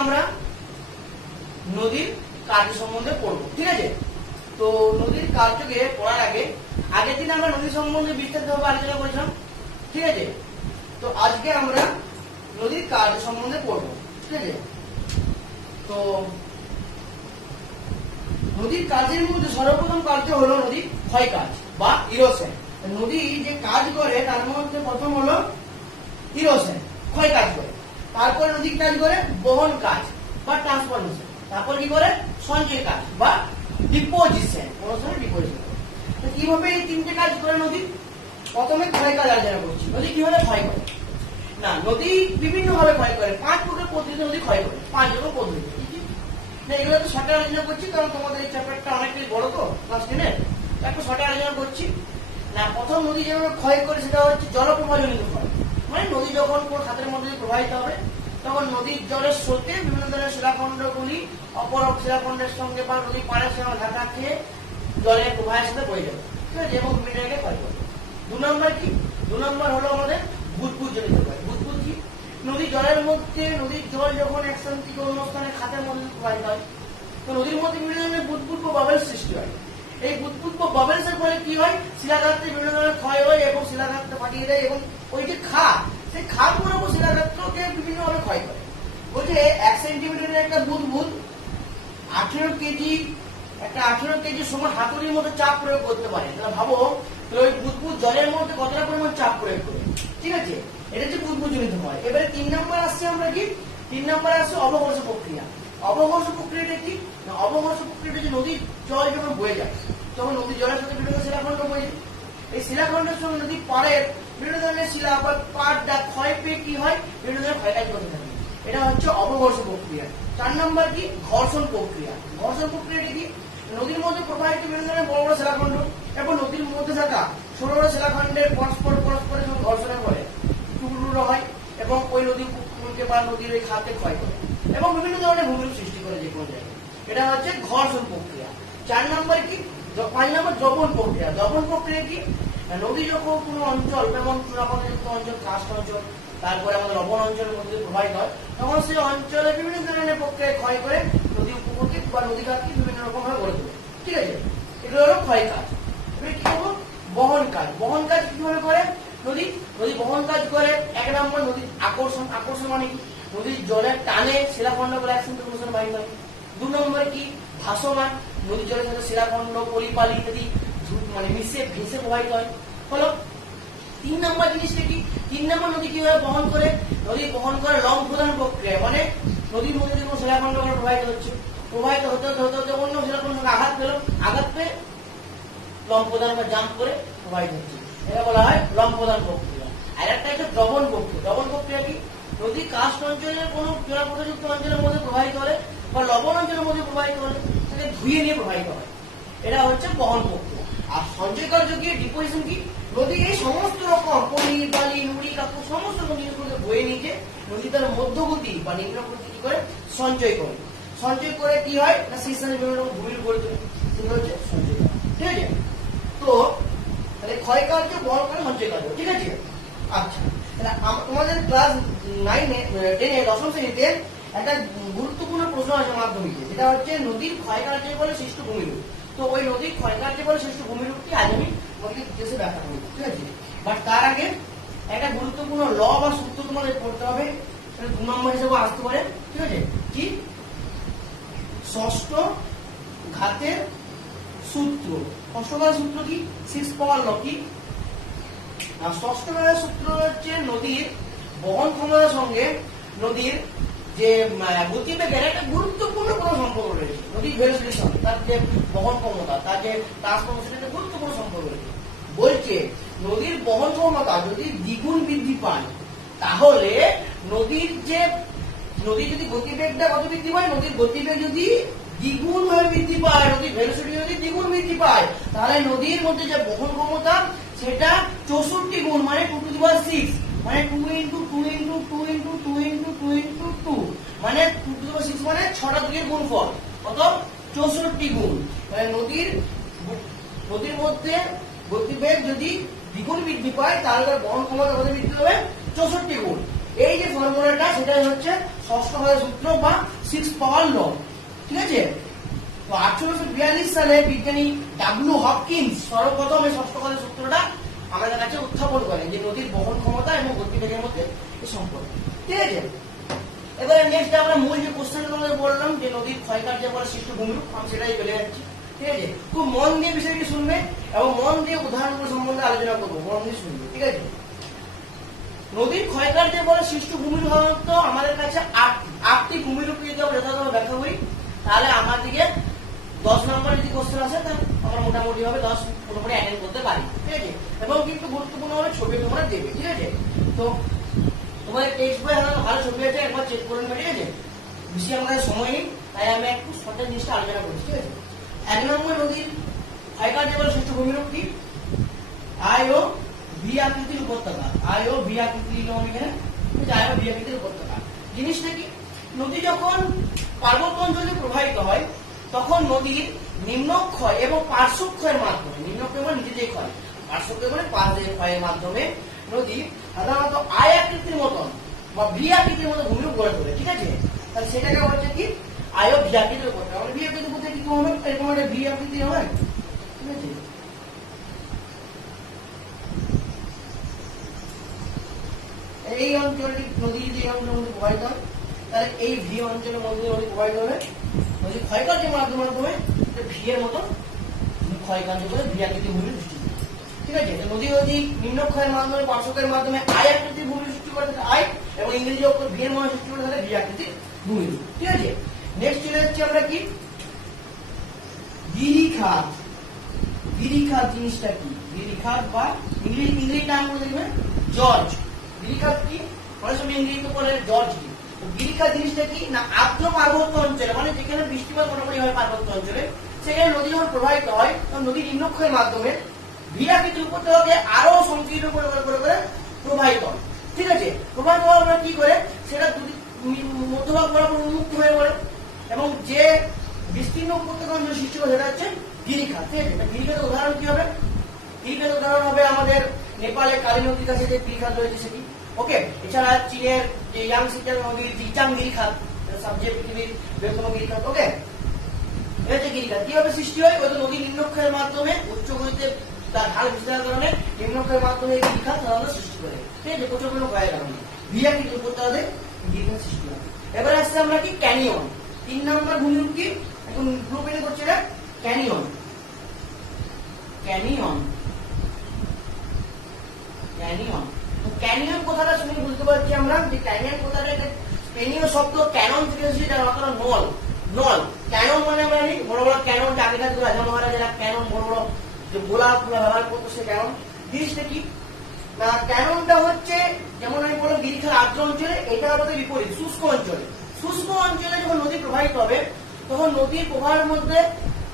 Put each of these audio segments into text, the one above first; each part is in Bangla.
আমরা নদীর কার্য সম্বন্ধে পড়বো, ঠিক আছে। তো নদীর কার্যকে পড়ার আগে আগের দিন আমরা নদী সম্বন্ধে বিস্তারিতভাবে আলোচনা করেছিলাম, ঠিক আছে। তো আজকে আমরা নদীর কার্য সম্বন্ধে পড়বো, ঠিক আছে। তো নদীর কাজের মধ্যে সর্বপ্রথম কার্য হলো নদীর ক্ষয় কাজ বা ইরোশন। নদী যে কাজ করে তার মধ্যে প্রথম হলো ইরোশন, ক্ষয় কাজ করে। তারপরে নদী কাজ করে বহন কাজ বা ট্রান্সফরমেশন। তারপর কি করে সঞ্চয় কাজ বা ডিপোজিশন, ডিপোজিশন। তো কিভাবে এই তিনটে কাজ করে নদী? প্রথমে ক্ষয় কাজ আলোচনা করছি। নদী কিভাবে ক্ষয় করে? না, নদী বিভিন্ন ভাবে ক্ষয় করে। 5 প্রকার পদ্ধতিতে নদী ক্ষয় করে, 5 রকম পদ্ধতি। এগুলো তো শর্টে আলোচনা করছি কারণ তোমাদের এই চ্যাপ্টারটা অনেকটাই বড়, তো ক্লাস 10 এর একটু শর্টে আলোচনা করছি। না, প্রথম নদী যেভাবে ক্ষয় করে সেটা হচ্ছে জলপ্রবাহজনিত ক্ষয়। মানে নদী যখন কোন খাতের মধ্যে প্রবাহিত হবে তখন নদীর জলের স্রোতে বিভিন্ন ধরনের শিলাখণ্ডগুলি অপর শিলাখণ্ডের সঙ্গে বা নদীর পাড়ের সঙ্গে ধাক্কা খেয়ে জলের প্রবাহের সাথে বয়ে যাবে, ঠিক আছে, এবং বিভিন্ন জায়গায় ক্ষয় করবে। 2 নম্বর কি? 2 নম্বর হলো আমাদের বুদবুদ জনিত ক্ষয়। বুদবুদ কি? নদীর জলের মধ্যে নদীর জল যখন এক স্থান থেকে অন্য স্থানে খাতের মধ্যে প্রবাহিত হয় তো নদীর মধ্যে বিভিন্ন ধরনের বুদবুদ বা বাবেলস সৃষ্টি হয়। এই বুদবুদ বা বাবেলসের ফলে কি হয়? শিলাখাতে বিভিন্ন ধরনের ক্ষয় হয় এবং শিলাখাতটা ফাটিয়ে দেয় এবং ওই যে খাত, সেই খাতগুলো শিলাখাতকে বিভিন্ন ভাবে ক্ষয় করে। বলছে 1 সেন্টিমিটারের একটা বুদবুদ 18 কেজি, একটা 18 কেজি সমান হাতুড়ির মতো চাপ প্রয়োগ করতে পারে। তাহলে ভাবো ওই বুদবুদ জলের মধ্যে কতটা পরিমাণ চাপ প্রয়োগ করে, ঠিক আছে। এটা হচ্ছে বুদবুদ জনিত হয়। এবারে 3 নম্বর আসছে আমরা কি? 3 নম্বরে আসছে অবঘর্ষ প্রক্রিয়া। অবঘর্ষ প্রক্রিয়াটা কি? না, অবঘর্ষ প্রক্রিয়াটা যে নদীর জল যখন বয়ে যায় তখন নদীর জলের সাথে বিভিন্ন শিলাখণ্ড বয়ে যায়। এই শিলাখণ্ডের সঙ্গে নদীর পাড়ের বিভিন্ন ধরনের শিলা বা পাড়টা ক্ষয় পেয়ে কি হয়? বিভিন্ন ধরনের ক্ষয়কাজ করতে থাকে। এটা হচ্ছে অবঘর্ষ প্রক্রিয়া। 4 নম্বর কি? ঘর্ষণ প্রক্রিয়া। ঘর্ষণ প্রক্রিয়াটা কি? নদীর মধ্যে প্রবাহিত বিভিন্ন ধরনের বড় বড় শিলাখণ্ড এবং নদীর মধ্যে থাকা ছোট ছোট শিলাখণ্ডের পরস্পর যখন ঘর্ষণের ফলে টুকরো হয় এবং ওই নদী পুকুরকে বা নদীর ওই খাতে ক্ষয় করে এবং বিভিন্ন ধরনের ভূমিরূপ সৃষ্টি করে যে কোনো জায়গায়। এটা হচ্ছে ঘর্ষণ প্রক্রিয়া। 4 নম্বর কি? 5 নম্বর দ্রবণ প্রক্রিয়া। দ্রবণ প্রক্রিয়া কি? নদী যখন কোনো অঞ্চল যেমন চূড়াপাতযুক্ত অঞ্চল, কাস্ট অঞ্চল, তারপরে আমাদের লবণ অঞ্চলের মধ্যে প্রবাহিত হয় তখন সেই অঞ্চলে বিভিন্ন ধরনের প্রক্রিয়ায় ক্ষয় করে নদী উপকূলকে বা নদী খাতকে বিভিন্ন রকম ভাবে গড়ে তোলে, ঠিক আছে। এগুলো হলো ক্ষয় কাজ। এবার কি করবো? বহন কাজ। বহন কাজ কিভাবে করে নদী? নদী বহন কাজ করে 1 নম্বর নদীর আকর্ষণ। আকর্ষণ মানে কি? নদীর জলের টানে শিলাখণ্ড করে এক সেন্টিমিটার অনুসারে বাহির হয়। 2 নম্বর কি? ভাসমান। নদীর জলের সাথে শিলাখণ্ড, পলিপালি ইত্যাদি মানে মিশে ভেসে প্রবাহিত হয়। হলো 3 নম্বর জিনিসটা কি? 3 নম্বর নদী কিভাবে বহন করে? নদী বহন করে লং প্রদান প্রক্রিয়া। মানে নদীর মধ্যে যে কোনো শিলাখণ্ড প্রবাহিত হচ্ছে, প্রবাহিত হতে হতে হতে হতে অন্য শিলাখণ্ড আঘাত পেল, আঘাত পেয়ে লং প্রদান বা জাম্প করে প্রবাহিত হচ্ছে। এটা বলা হয় লং প্রদান প্রক্রিয়া। আর একটা হচ্ছে দ্রবণ প্রক্রিয়া। দ্রবণ প্রক্রিয়া কি? নদী কাস্ট অঞ্চলের কোন জলাপথযুক্ত অঞ্চলের মধ্যে প্রবাহিত হলে বা লবণ অঞ্চলের মধ্যে প্রবাহিত হলে সেটা ধুয়ে নিয়ে প্রবাহিত হয়। এটা হচ্ছে বহন প্রক্রিয়া। আর সঞ্চয় কার্য কি? ডিপোজিশন কি? নদী এই সমস্ত রকম পলি, বালি, নুড়ি, কাপড় সমস্ত রকম জিনিসগুলোকে বয়ে নিয়ে নদী তার মধ্যগতি বা নিম্নগতি কি করে? সঞ্চয় করে। সঞ্চয় করে কি হয় না সেই স্থানে বিভিন্ন রকম ভূমিরূপ গড়ে তোলে, সেগুলো হচ্ছে সঞ্চয় কার্য, ঠিক আছে। তো তাহলে ক্ষয় কার্য, বহন করে, সঞ্চয় কার্য, ঠিক আছে। আচ্ছা, তাহলে তোমাদের ক্লাস 10 দশম শ্রেণীতে একটা গুরুত্বপূর্ণ প্রশ্ন আছে মাধ্যমিকে, যেটা হচ্ছে নদীর ক্ষয় কার্য বলে সৃষ্ট ভূমিরূপ। তো ওই নদীর ক্ষয় কার্য বলে সৃষ্ট ভূমিরূপটি আজ আমি তোমাকে দেশে ব্যাখ্যা করবো, ঠিক আছে। বাট তার আগে একটা গুরুত্বপূর্ণ ল বা সূত্র তোমাদের পড়তে হবে, 2 নম্বর হিসেবে আসতে পারে, ঠিক আছে। কি? ষষ্ঠ ঘাতের সূত্র। ষষ্ঠ ঘাতের সূত্র কি? 6 পাওয়ার ল কি? ষষ্ঠ ঘাতের সূত্র হচ্ছে নদীর বহন ক্ষমতার সঙ্গে নদীর যে গতিবেগের একটা গুরুত্বপূর্ণ কোনো সম্পর্ক রয়েছে। নদীর ভেলোসিটির সঙ্গে তার যে বহন ক্ষমতা, তার যে ট্রান্সফরমেশন, একটা গুরুত্বপূর্ণ সম্পর্ক রয়েছে। বলছে নদীর বহন ক্ষমতা যদি দ্বিগুণ বৃদ্ধি পায় তাহলে নদীর যদি গতিবেগটা কত বৃদ্ধি পায়? নদীর গতিবেগ যদি দ্বিগুণ ভাবে বৃদ্ধি পায়, নদীর ভেলোসিটি যদি দ্বিগুণ বৃদ্ধি পায় তাহলে নদীর মধ্যে যে বহন ক্ষমতা সেটা 64 গুণ, মানে 2 to the power 6, মানে 2 into 2 into 2 into 2 into 2 into 2, মানে 2 to the power 6 মানে 6টা 2 এর গুণফল কত? 64 গুণ। মানে নদীর মধ্যে গতিবেগ যদি দ্বিগুণ বৃদ্ধি পায় তাহলে তার বহন ক্ষমতা কত বৃদ্ধি হবে? 64 গুণ। এই যে ফর্মুলাটা সেটাই হচ্ছে ষষ্ঠ ঘরের সূত্র বা 6 পাওয়ার ল, ঠিক আছে। তো 1842 সালে বিজ্ঞানী ডাব্লিউ হপকিন্স সর্বপ্রথম এই ষষ্ঠ ঘরের সূত্রটা আমাদের কাছে উত্থাপন করেন, যে নদীর বহন ক্ষমতা এবং গতিবেগের মধ্যে এই সম্পর্ক, ঠিক আছে। এবারে নেক্সট আমরা মূল যে কোশ্চেনটা তোমাদের বললাম যে নদীর ক্ষয়কার্যের পরে সৃষ্ট ভূমিরূপ, আমি সেটাই বলে যাচ্ছি, ঠিক আছে। খুব মন দিয়ে বিষয়টি শুনবে এবং মন দিয়ে উদাহরণগুলো সম্বন্ধে আলোচনা করবো, মন দিয়ে শুনবে, ঠিক আছে। নদীর ক্ষয়কার্যের পরে সৃষ্ট ভূমিরূপ সাধারণত আমাদের কাছে আটটি ভূমিরূপকে যদি আমরা যথাযথভাবে ব্যাখ্যা করি, তাহলে আমার দিকে 10 নম্বর যদি কোশ্চেন আসে তা আমরা মোটামুটি ভাবে 10 পুরোপুরি অ্যাটেন্ড করতে পারি, ঠিক আছে। এবং কিন্তু গুরুত্বপূর্ণ ভাবে ছবি তোমরা দেবে, ঠিক আছে। তো তোমাদের টেক্সট বই হাতে ভালো ছবি আছে, একবার চেক করে নেবে, ঠিক আছে। বেশি আমাদের সময় নেই, তাই আমি একটু সঠিক জিনিসটা আলোচনা করছি, ঠিক আছে। 1 নম্বর নদীর ক্ষয়কার্যের পরে সৃষ্ট ভূমিরূপ কি? আই ও ভি আকৃতির উপত্যকা। আই ও ভি আকৃতি লিখলাম এখানে, আই ও ভি আকৃতির উপত্যকা। জিনিসটা কি? নদী যখন পার্বত্য অঞ্চলে প্রবাহিত হয় তখন নদীর নিম্নক্ষয় এবং পার্শ্বক্ষয়ের মাধ্যমে, নিম্নক্ষয় মানে নিচে যে ক্ষয়, পার্শ্বক্ষয় মানে পাশ দিয়ে ক্ষয়ের মাধ্যমে নদী সাধারণত আই আকৃতির মতন বা ভি আকৃতির মতো ভূমিরূপ গড়ে তোলে, ঠিক আছে। তাহলে সেটাকে হচ্ছে কি আই ও ভি আকৃতির উপত্যকা। মানে ভি আকৃতির উপত্যকা কি হবে? এরকম একটা ভি আকৃতি হবে, ঠিক আছে। এই অঞ্চলটি নদী যদি এই অঞ্চলের মধ্যে প্রবাহিত হয়, তাহলে এই ভি অঞ্চলের মধ্যে নদী প্রবাহিত হবে, নদী ক্ষয়কার্যের মাধ্যমে ভি এর মতো ক্ষয়কার্য করে ভি আকৃতির ভূমি সৃষ্টি করে, ঠিক আছে। নদী যদি নিম্নক্ষয়ের মাধ্যমে পার্শ্বক্ষয়ের মাধ্যমে আই আকৃতির ভূমি সৃষ্টি করে থাকে আই, এবং ইংরেজি অক্ষর ভি এর মধ্যে সৃষ্টি করে থাকে ভি আকৃতির ভূমি, ঠিক আছে। নেক্সট চলে যাচ্ছে আমরা কি গিরিখাত। গিরিখাত জিনিসটা কি? গিরিখাত বা ইংরেজি নাম বলে দেখবেন জর্জ। গিরিখাত কি? অনেক সময় ইংরেজিতে বলে জর্জ কি। গিরিখাত জিনিসটা কি না, আর্দ্র পার্বত্য অঞ্চলে, মানে যেখানে বৃষ্টিপাত মোটামুটি হয় পার্বত্য অঞ্চলে, সেখানে নদী যখন প্রবাহিত হয় তখন নদীর নিম্নক্ষয়ের মাধ্যমে ভি আকৃতির উপত্যকাকে আরো সংকীর্ণ করে প্রবাহিত হয়, ঠিক আছে। প্রবাহিত হওয়ার পরে কি করে সেটা মধ্যভাগ বরাবর উন্মুক্ত হয়ে পড়ে, এবং যে বিস্তীর্ণ উপত্যকা অঞ্চল সৃষ্টি করে সেটা হচ্ছে গিরিখাত, ঠিক আছে। গিরিখাতের উদাহরণ কি হবে? গিরিখাতের উদাহরণ হবে আমাদের নেপালে কালী নদীর কাছে যে গিরিখাত রয়েছে সেটি, ওকে। এছাড়া চীনের যে ইয়াংসি নদীর জিচাং গিরিখাত, সবচেয়ে পৃথিবীর বৃহত্তম গিরিখাত, ওকে। এটা হচ্ছে গিরিখাত। কিভাবে সৃষ্টি হয়? ওই নদীর নিম্নক্ষয়ের মাধ্যমে উচ্চ গতিতে তার ঢাল বিস্তারের কারণে নিম্নক্ষয়ের মাধ্যমে এই গিরিখাত সাধারণত সৃষ্টি করে, ঠিক আছে। প্রচুর কোনো ক্ষয়ের কারণে ভি আকৃতির উপত্যকাতে গিরিখাত সৃষ্টি হয়। এবারে আসছে আমরা কি ক্যানিয়ন। 3 নম্বর ভূমিরূপ কি? এখন ব্লুপ্রিন্টে করছে এটা ক্যানিয়ন। Canyon, canyon. তো ক্যানিয়ন কথাটা শুনে বুঝতে পারছি আমরা যে ক্যানিয়ন কথাটা স্পেনীয় শব্দ ক্যানন থেকে এসেছে, যার অর্থ নল। নল ক্যানন মানে আমরা জানি বড় বড় ক্যানন, আগেকার রাজা মহারাজারা ক্যানন বড় বড় যে গোলা ব্যবহার করতো, সে ক্যানন। জিনিসটা কি না, ক্যাননটা হচ্ছে যেমন আমি বললাম গিরিখাত আর্দ্র অঞ্চলে, এটা আমাদের বিপরীত শুষ্ক অঞ্চলে। শুষ্ক অঞ্চলে যখন নদী প্রবাহিত হবে তখন নদীর প্রবাহের মধ্যে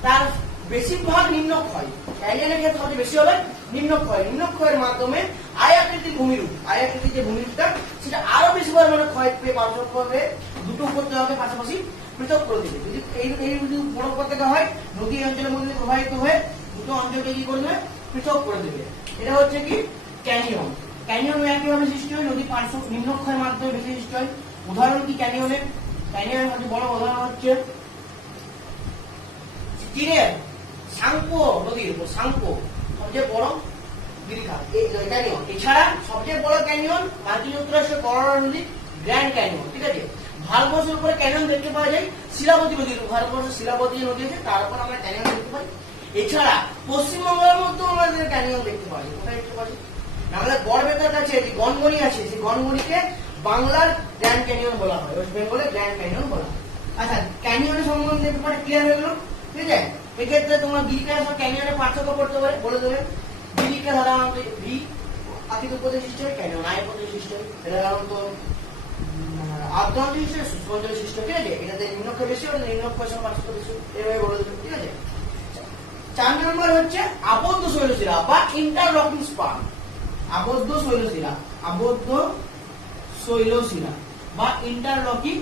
তার বেশিরভাগ নিম্নক্ষয়, ক্যানিয়নের ক্ষেত্রে সবচেয়ে বেশি হবে নিম্নক্ষয়। নিম্নক্ষয়ের মাধ্যমে আই আকৃতির ভূমিরূপ, আই আকৃতির যে ভূমিরূপটা সেটা আরো বেশি পরিমাণে ক্ষয় পেয়ে পার্থক্য হবে, দুটো উপত্যকাকে পাশাপাশি পৃথক করে দিবে। যদি এই যদি বড় উপত্যকা হয়, নদী অঞ্চলের মধ্যে প্রবাহিত হয়ে দুটো অঞ্চলকে কি করবে? পৃথক করে দেবে। এটা হচ্ছে কি ক্যানিয়ন। ক্যানিয়ন একইভাবে সৃষ্টি হয়, নদী পার্শ্ব নিম্নক্ষয়ের মাধ্যমে বেশি সৃষ্টি হয়। উদাহরণ কি ক্যানিয়নের? ক্যানিয়নের মধ্যে বড় উদাহরণ হচ্ছে চীনের সাংপো নদীর উপর, সাংপো সবচেয়ে বড় গিরিখাত ক্যানিয়ন। এছাড়া সবচেয়ে বড় ক্যানিয়ন মার্কিন যুক্তরাষ্ট্রের কলোরাডো নদী গ্র্যান্ড ক্যানিয়ন, ঠিক আছে। ভারতবর্ষের উপরে ক্যানিয়ন দেখতে পাওয়া যায় শিলাবতী নদীর, ভারতবর্ষের শিলাবতী নদী আছে তার উপর আমরা ক্যানিয়ন দেখতে পাই। এছাড়া পশ্চিমবঙ্গের মধ্যেও আমাদের ক্যানিয়ন দেখতে পাওয়া যায়। কোথায় দেখতে পাওয়া যায়? আমাদের গড়বেতার কাছে যে গনগনি আছে, সেই গনগনিকে বাংলার গ্র্যান্ড ক্যানিয়ন বলা হয়, ওয়েস্ট বেঙ্গলে গ্র্যান্ড ক্যানিয়ন বলা হয়। আচ্ছা, ক্যানিয়নের সম্বন্ধে ব্যাপারে ক্লিয়ার হয়ে গেল, ঠিক আছে। এক্ষেত্রে তোমরা গিরিখাত আর ক্যানিয়নের পার্থক্য করতে পারে বলে দেবে। গিরিখাত সাধারণত ভি আকৃতি উপত্যকা সৃষ্টি হয়, ক্যানিয়ন আই উপত্যকা সৃষ্টি হয়। এটা সাধারণত আর্দ্র অঞ্চল হিসেবে শুষ্ক অঞ্চলের সৃষ্টি, ঠিক আছে। এটাতে নিম্নক্ষয় বেশি হয়, নিম্নক্ষয় সঙ্গে পার্থক্য বেশি, এভাবে বলে দেবে, ঠিক আছে। 4 নম্বর হচ্ছে আবদ্ধ শৈলশিলা বা ইন্টারলকিং স্পার। আবদ্ধ শৈলশিলা, আবদ্ধ শৈলশিলা বা ইন্টারলকিং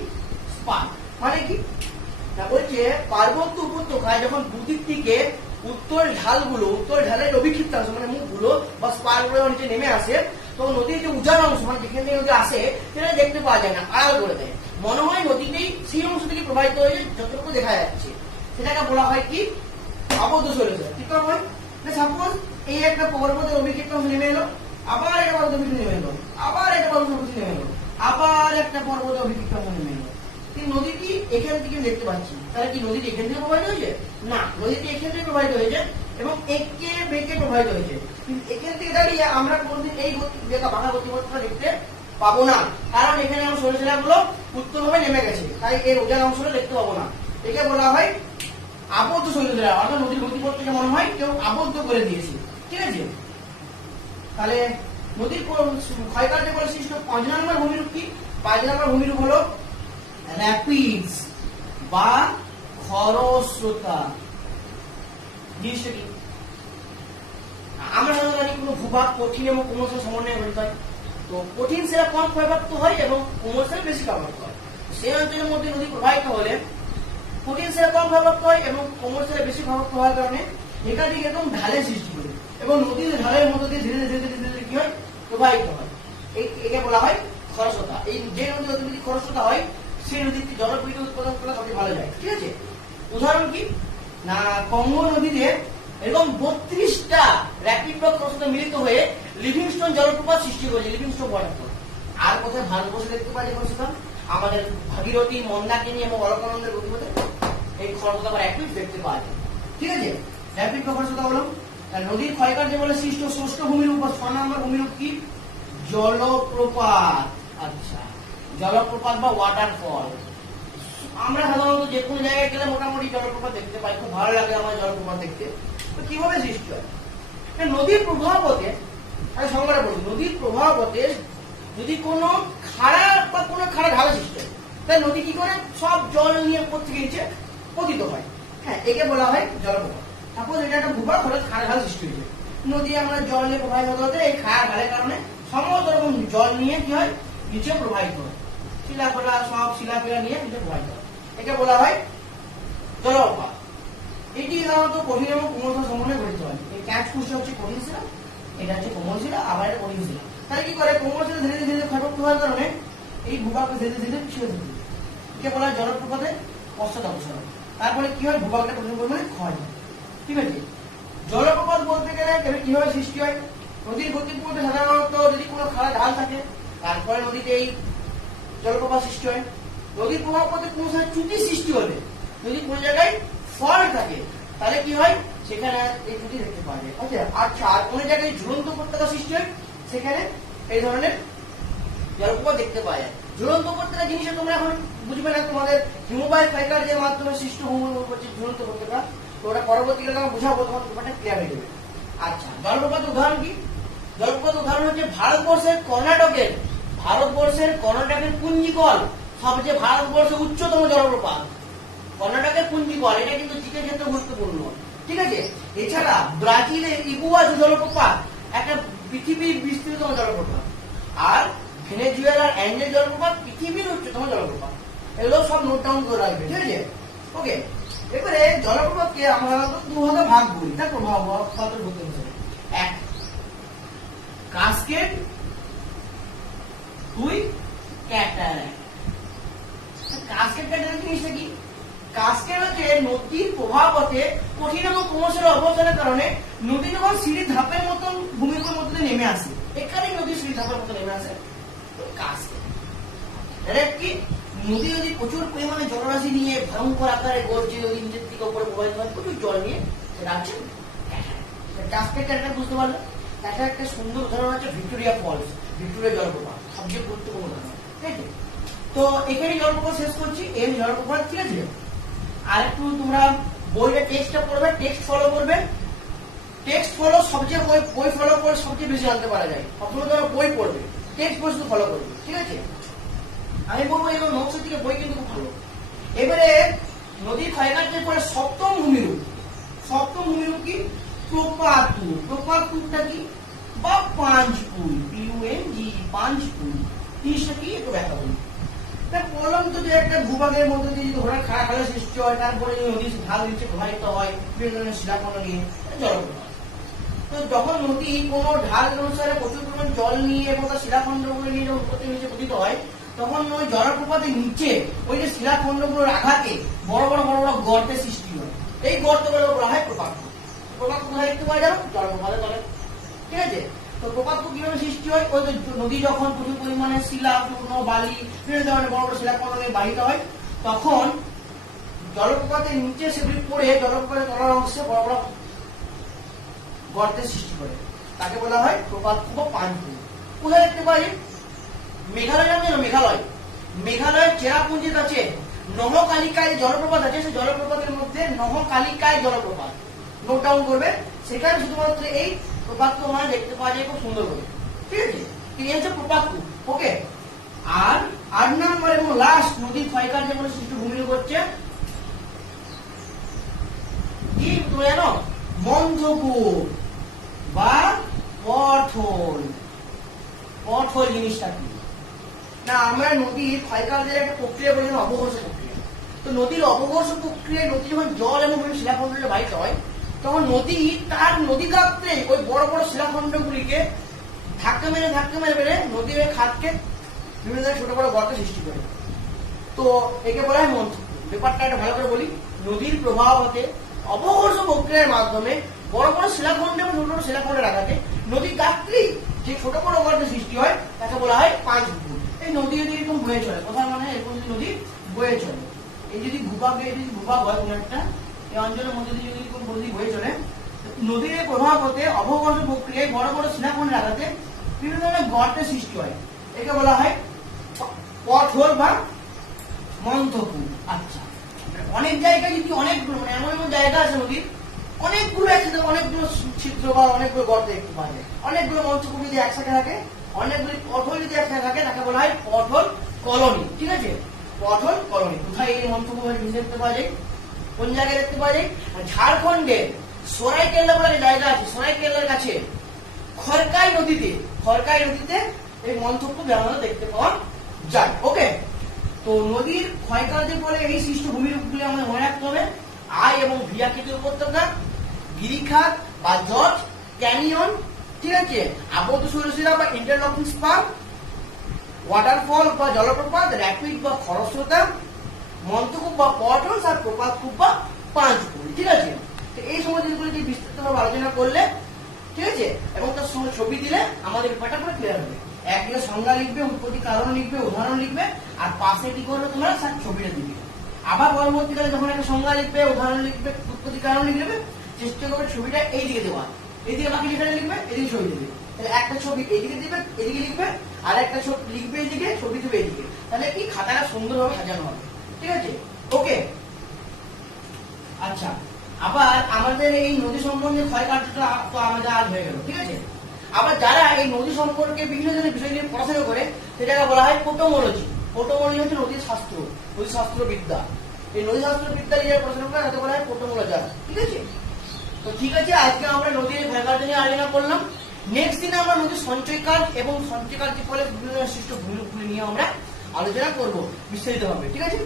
স্পার মানে কি না, বলছে পার্বত্য উপত্যকায় যখন দুদিক থেকে উত্তর ঢালের অভিক্ষিপ্তাংশ মানে মুখগুলো বা স্পারগুলো নিচে নেমে আসে, তো নদীর যে উজান অংশ মানে যেখানে নদী আসে সেটা দেখতে পাওয়া যায় না, আড়াল করে দেয়, মনে হয় নদীতেই সেই অংশ থেকে প্রবাহিত হয়ে যতটুকু দেখা যাচ্ছে সেটাকে বলা হয় কি আবদ্ধ শৈলশিরা। ঠিক হয় সাপোজ এই একটা পর্বতের অভিক্ষিপ্ত অংশ নেমে এলো, আবার একটা পর্বত অভিক্ষিপ্ত নেমে এলো, আবার একটা পর্বত অভিক্ষিপ্ত নেমে এলো, আবার একটা পর্বত অভিক্ষিপ্ত অংশ নেমে এলো। নদীটি এখান থেকে দেখতে পাচ্ছি, তাহলে কি নদীটি এখান থেকে প্রবাহিত হয়েছে? না, নদীটি এখান থেকে প্রবাহিত হয়েছে এবং একে বেঁকে প্রবাহিত হয়েছে। কিন্তু এখান থেকে দাঁড়িয়ে আমরা কোনদিন এই বাঁকা গতিপথটা দেখতে পাবো না, কারণ এখানে আমার শৈলশিরা গুলো উত্তরভাবে নেমে গেছে, তাই এর উজান অংশটা দেখতে পাবো না। একে বলা হয় আবদ্ধ শৈলশিরা, অর্থাৎ নদীর গতিপথটাকে মনে হয় কেউ আবদ্ধ করে দিয়েছে। ঠিক আছে, তাহলে নদীর ক্ষয়কার্যের ফলে সৃষ্ট 5 নম্বর ভূমিরূপ কি? 5 নম্বর ভূমিরূপ হলো র্যাপিডস বা খরস্রোতা। জিনিসটা কি? আমরা সাধারণত কোনো ভূভাগ কঠিন এবং কোমল সমন্বয়ে গঠিত হয়। তো কঠিন শিলা কম ক্ষয়প্রাপ্ত হয় এবং কোমল শিলা বেশি ক্ষয়প্রাপ্ত হয়। সেই অঞ্চলের মধ্যে নদী প্রবাহিত হলে কঠিন শিলা কম ক্ষয়প্রাপ্ত হয় এবং কোমল শিলা বেশি ক্ষয়প্রাপ্ত হওয়ার কারণে একাধিক এরকম ঢালের সৃষ্টি করে এবং নদীর ঢালের মধ্য দিয়ে ধীরে ধীরে ধীরে ধীরে কি হয়? প্রবাহিত হয়। একে বলা হয় খরস্রোতা। এই যে নদী অতিবেশি খরস্রোতা হয় সেই নদীতে জলপীড়িত উৎপাদন করা সবচেয়ে ভালো যায়। ঠিক আছে, উদাহরণ কি না, কঙ্গো নদীতে এরকম 32টা র্যাপিড বা খরস্রোতা মিলিত হয়ে লিভিংস্টোন জলপ্রপাত সৃষ্টি করেছে, লিভিংস্টোন ওয়াটারফল। আর কোথায় ভারতবর্ষে দেখতে পাওয়া যায় খরস্রোতা? আমাদের ভাগীরথী, মন্দাকিনী এবং অলকানন্দের গতিপথে এই খরস্রোতা বা র্যাপিড দেখতে পাওয়া যায়। ঠিক আছে, র্যাপিড বা খরস্রোতা হলো নদীর ক্ষয়কার্য বলে সৃষ্ট ষষ্ঠ ভূমিরূপ বা 6 নম্বর ভূমিরূপ কি? জলপ্রপাত। আচ্ছা, জলপ্রপাত বা ওয়াটারফল। আমরা সাধারণত যে কোনো জায়গায় গেলে মোটামুটি জলপ্রপাত দেখতে পাই, খুব ভালো লাগে আমার জলপ্রপাত দেখতে। তো কিভাবে সৃষ্টি হয়? নদীর প্রবাহপথে, আমি সংজ্ঞাটা বলি, নদীর প্রবাহপথে যদি কোনো খাড়া বা কোনো খাড়া ঢালা সৃষ্টি হয়, তাই নদী কি করে? সব জল নিয়ে উপর থেকে নিচে পতিত হয়। হ্যাঁ, একে বলা হয় জলপ্রপাত। সাপোজ এটা একটা ভূভাগ হলে খাড়া ঢাল সৃষ্টি হয়েছে, নদী আমরা জল নিয়ে প্রবাহিত হতে এই খাড়া ঢালের কারণে সমস্ত রকম জল নিয়ে কি হয়? নিচে প্রবাহিত হয়, শিলাফলা সব শিলাফিলা নিয়ে নিচে প্রবাহিত হয়। একে বলা হয় জলপ্রপাত। এটি সাধারণত কঠিন এবং কোমল শিলা সমন্বয়ে গঠিত হয়। এই ক্যাচ কুশটা হচ্ছে কঠিন শিলা, এটা হচ্ছে কোমল শিলা, আবার এটা কঠিন শিলা। তাহলে কি করে? কোমল শিলা ধীরে ধীরে ধীরে ক্ষয়প্রাপ্ত হওয়ার কারণে এই ভূভাগ ধীরে ধীরে ছিঁড়ে থাকে। একে বলা হয় জলপ্রপাতের পশ্চাদপসরণ। তারপরে কি হয়? ভূভাগটা প্রচুর পরিমাণে ক্ষয় হয়। ঠিক আছে, জলপ্রপাত বলতে গেলে কিভাবে সৃষ্টি হয়? নদীর গতিপথে সাধারণত যদি কোনো খাড়া ঢাল থাকে তারপরে নদীতে এই জলপ্রপাত সৃষ্টি হয়। নদীর প্রবাহপথে কোনো সময় চ্যুতি সৃষ্টি হলে, যদি কোনো জায়গায় ফল্ট থাকে তাহলে কি হয়? সেখানে এই চ্যুতি দেখতে পাওয়া যায়। আচ্ছা, আর কোনো জায়গায় ঝুলন্ত উপত্যকা সৃষ্টি হয়, সেখানে এই ধরনের জলপ্রপাত দেখতে পাওয়া যায়। ঝুলন্ত উপত্যকা জিনিসটা তোমরা এখন বুঝবে না, তোমাদের হিমবাহের ক্ষয়কার্যের মাধ্যমে সৃষ্ট হচ্ছে ঝুলন্ত উপত্যকা। তো ওটা পরবর্তীকালে আমরা বুঝাবো, তখন ব্যাপারটা ক্লিয়ার হয়ে যাবে। আচ্ছা, জলপ্রপাতের উদাহরণ কি? জলপ্রপাতের উদাহরণ হচ্ছে ভারতবর্ষের কর্ণাটকের পুঞ্জিকল, সবচেয়ে ভারতবর্ষের উচ্চতম জলপ্রপাত কর্ণাটকের পুঞ্জিকল। এটা কিন্তু জিকে ক্ষেত্রে গুরুত্বপূর্ণ। ঠিক আছে, এছাড়া ব্রাজিলের ইগুয়াজু জলপ্রপাত একটা পৃথিবীর বিস্তৃততম জলপ্রপাত, আর ভেনেজুয়েলার অ্যাঞ্জেল জলপ্রপাত পৃথিবীর উচ্চতম জলপ্রপাত। এগুলো সব নোট ডাউন করে রাখবে। ঠিক আছে, ওকে। এবারে জলপ্রপাতকে আমরা 2 ভাগে ভাগ করি তার প্রবাহের গতি অনুসারে। 1 কাসকেড, 2 ক্যাটারাক্ট। কাসকেড ক্যাটারাক্ট জিনিসটা কি? কাসকেড হচ্ছে নদীর প্রবাহপথে কঠিন এবং কোমল শিলার অবস্থানের কারণে নদী যখন সিঁড়ির ধাপের মতন ভূমির মধ্যে নেমে আসে, এখানে নদী সিঁড়ির ধাপের মতো নেমে আসে। তো কাসকেড কি? নদী যদি প্রচুর পরিমাণে জলরাশি নিয়ে ভয়ঙ্কর আকারে গর্জে নদী নিচের থেকে উপরে প্রবাহিত হয়, প্রচুর জল নিয়ে, সেটা হচ্ছে কাসকেড ক্যাটারাক্ট। বুঝতে পারলো? এটা একটা সুন্দর উদাহরণ হচ্ছে ভিক্টোরিয়া ফলস, ভিক্টোরিয়া জলপ্রপাত, সবচেয়ে গুরুত্বপূর্ণ উদাহরণ। ঠিক আছে, তো এখানে জলপ্রপাত শেষ করছি, এই জলপ্রপাত। ঠিক আছে, আর একটু তোমরা বইটা টেক্সটটা পড়বে, টেক্সট ফলো করবে। টেক্সট ফলো সবচেয়ে বই ফলো করে সবচেয়ে বেশি জানতে পারা যায়। সবসময় তোমরা বই পড়বে, টেক্সট বই শুধু ফলো করবে। ঠিক আছে, আমি বলবো এগুলো নোটসের থেকে বই কিন্তু খুব ভালো। এবারে নদীর ক্ষয়কার্যের পরে সপ্তম ভূমিরূপ কি? প্রপাতটা কি? বা পাঞ্চপুল, PUNG, পাঞ্চপুল। জিনিসটা কি একটু ব্যাখ্যা বলি। বললাম তো যে একটা ভূভাগের মধ্যে দিয়ে যদি ঘোড়া খাড়া খাড়া সৃষ্টি হয়, তারপরে নদীর ঢাল নিচে প্রবাহিত হয় বিভিন্ন ধরনের শিলাখণ্ড নিয়ে, জলপ্রপাত। তো যখন নদী কোনো ঢাল অনুসারে প্রচুর পরিমাণ জল নিয়ে এবং তার শিলাখণ্ডগুলো নিয়ে যখন উপর থেকে নিচে পতিত হয়, তখন ওই জলপ্রপাতের নিচে ওই যে শিলাখণ্ডগুলোর আঘাতে বড় বড় বড় বড় গর্তের সৃষ্টি হয়। এই গর্তগুলো বলা হয় প্রপাত। প্রপাত কোথায় দেখতে পাওয়া যাবে? জলপ্রপাতের তলে। ঠিক আছে? তো প্রপাত কিভাবে সৃষ্টি হয়? ওই নদী যখন প্রচুর পরিমাণে শিলা, চূর্ণ, বালি, বিভিন্ন ধরনের বড় বড় শিলাখণ্ড নিয়ে বাড়িতে হয়, তখন জলপ্রপাতের নিচে সেগুলি পড়ে জলপ্রপাতের তলার অংশে বড় বড় গর্তের সৃষ্টি করে। তাকে বলা হয় প্রপাত বা পানপুর। কোথায় দেখতে পাই? মেঘালয় নামে মেঘালয়, মেঘালয়ের চেরাপুঞ্জির কাছে নহকালিকায় জলপ্রপাত আছে। সেই জলপ্রপাতের মধ্যে নহকালিকায় জলপ্রপাত নোট ডাউন করবে। সেখানে শুধুমাত্র এই প্রপাত আমরা দেখতে পাওয়া যায় খুব সুন্দর করে। ঠিক আছে? এই হচ্ছে প্রপাত। ওকে। আর 8 নম্বর এবং লাস্ট নদীর ক্ষয়কার্য বলে সৃষ্ট ভূমির উপর হচ্ছে কি তোমরা জানো? মন্থকূপ বা পথল। পথল জিনিসটা কি না, আমরা নদীর ক্ষয়কার্যের একটা প্রক্রিয়া বলি অবঘর্ষ প্রক্রিয়া। তো নদীর অবঘর্ষ প্রক্রিয়ায় নদী যখন জল এবং শিলাখণ্ডে বাহিত হয়, তখন নদী তার নদী কাত্রে ওই বড় বড় শিলাখণ্ডগুলিকে ধাক্কা মেরে মেরে নদীর ওই খাতকে বিভিন্ন ধরনের ছোট বড় গর্ত সৃষ্টি করে। তো একে বলা হয় মন্থকূপ। ব্যাপারটা একটা ভালো করে বলি, নদীর প্রবাহ হতে অবঘর্ষ প্রক্রিয়ার মাধ্যমে বড় বড় শিলাখণ্ড এবং ছোট ছোট শিলাখণ্ডের আঘাতে নদীর গাত্রে যে ছোট বড় গর্তের সৃষ্টি হয় তাকে বলা হয় পাঁচপুকুর। এই নদী যদি এরকম বয়ে চলে, কোথায় মানে এরকম যদি নদী বয়ে চলে, এই যদি ভূভাগ হয় কোন একটা এই অঞ্চলের মধ্যে যদি এরকম নদী বয়ে চলে, নদীর এই প্রভাব হতে অবঘর্ষ প্রক্রিয়ায় বড় বড় শিলাখণ্ডের আঘাতে বিভিন্ন ধরনের গর্তের সৃষ্টি হয়। একে বলা হয় পথল বা মন্থকূপ। আচ্ছা, অনেক জায়গায় যদি অনেকগুলো মানে এমন এমন জায়গা আছে নদীর অনেকগুলো একসাথে অনেকগুলো ছিদ্র বা অনেকগুলো গর্ত দেখতে পাওয়া যায়। অনেকগুলো মন্থকূপ যদি একসাথে থাকে, অনেকগুলি পথল যদি একসাথে থাকে, তাকে বলা হয় পথল কলোনি। ঠিক আছে? পথল কলোনি। কোথায় এই মন্থকূপের দেখতে পাওয়া যায়? কোন জায়গায় দেখতে পাওয়া যায়? ঝাড়খণ্ডের সরাইকেল্লা বলে একটা জায়গা আছে, সরাইকেল্লার কাছে খড়কাই নদীতে এই মন্থকূপ যেমন দেখতে পাওয়া যায়। ওকে। তো নদীর ক্ষয়কার্যের ফলে এই সৃষ্ট ভূমিরূপগুলি আমাদের মনে রাখতে হবে। আই এবং ভি আকৃতির উপত্যকা, গিরিখাত বা জট, ক্যানিয়ন, ঠিক আছে, আবদ্ধ শৈলশিলা বা ইন্টারলকিং স্পার, ওয়াটারফল বা জলপ্রপাত, র্যাপিড বা খরস্রোতা, মন্থকূপ বা পটলস, আর প্রপাতকূপ বা পাঁচপুকুর। ঠিক আছে? তো এই সময় জিনিসগুলি বিস্তৃতভাবে আলোচনা করলে, ঠিক আছে, এবং তার সঙ্গে ছবি দিলে আমাদের ব্যাপারটা পুরো ক্লিয়ার হবে। একদিকে সংজ্ঞা লিখবে, উৎপত্তি কারণ লিখবে, উদাহরণ লিখবে, আর পাশে কি করবে তোমরা ছবিটা দিবে। আবার পরবর্তীকালে যখন একটা সংজ্ঞা লিখবে, উদাহরণ লিখবে, উৎপত্তি কারণ লিখবে, চেষ্টা করবে ছবিটা এইদিকে দেওয়া, এইদিকে বাকি লেখাটা লিখবে, এদিকে ছবি দেবে। তাহলে একটা ছবি এইদিকে দিবে, এদিকে লিখবে, আর একটা ছবি লিখবে এদিকে, ছবি দেবে এদিকে। তাহলে কি খাতাটা সুন্দরভাবে সাজানো হবে। ঠিক আছে? ওকে। আচ্ছা, আবার আমাদের এই নদী সম্বন্ধে ক্ষয়কার্যটা তো আমাদের আজ হয়ে গেল। ঠিক আছে? আবার যারা এই নদী সম্পর্কে বিভিন্ন ধরনের বিষয় নিয়ে পড়াশোনা করে, সেটাকে বলা হয় পোটোমোলজি। পোটোমোলজি হচ্ছে নদী শাস্ত্র, নদী শাস্ত্র বিদ্যা। এই নদী শাস্ত্র বিদ্যা নিয়ে পড়াশোনা করে তাকে বলা হয় পোটোমোলজি। ঠিক আছে? তো ঠিক আছে, আজকে আমরা নদীর ক্ষয়কার্য নিয়ে আলোচনা করলাম। নেক্সট দিনে আমরা নদীর সঞ্চয় কাজ এবং সঞ্চয় কার্যের ফলে বিভিন্ন সৃষ্ট ভূমিরূপগুলি নিয়ে আমরা আলোচনা করবো বিস্তারিতভাবে। ঠিক আছে?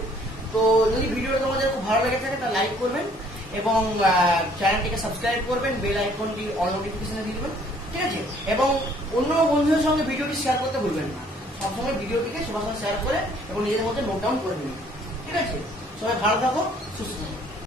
তো যদি ভিডিওটা তোমাদের খুব ভালো লেগে থাকে তাহলে লাইক করবেন এবং চ্যানেলটিকে সাবস্ক্রাইব করবেন, বেল আইকনটি অল নোটিফিকেশনে দিয়ে দেবেন। ঠিক আছে? এবং অন্য বন্ধুদের সঙ্গে ভিডিওটি শেয়ার করতে ভুলবেন না। সবসময় ভিডিওটিকে সবার সঙ্গে শেয়ার করে এবং নিজেদের মধ্যে নোট ডাউন করে নেবেন। ঠিক আছে? সবাই ভালো থাকো, সুস্থ থাকো।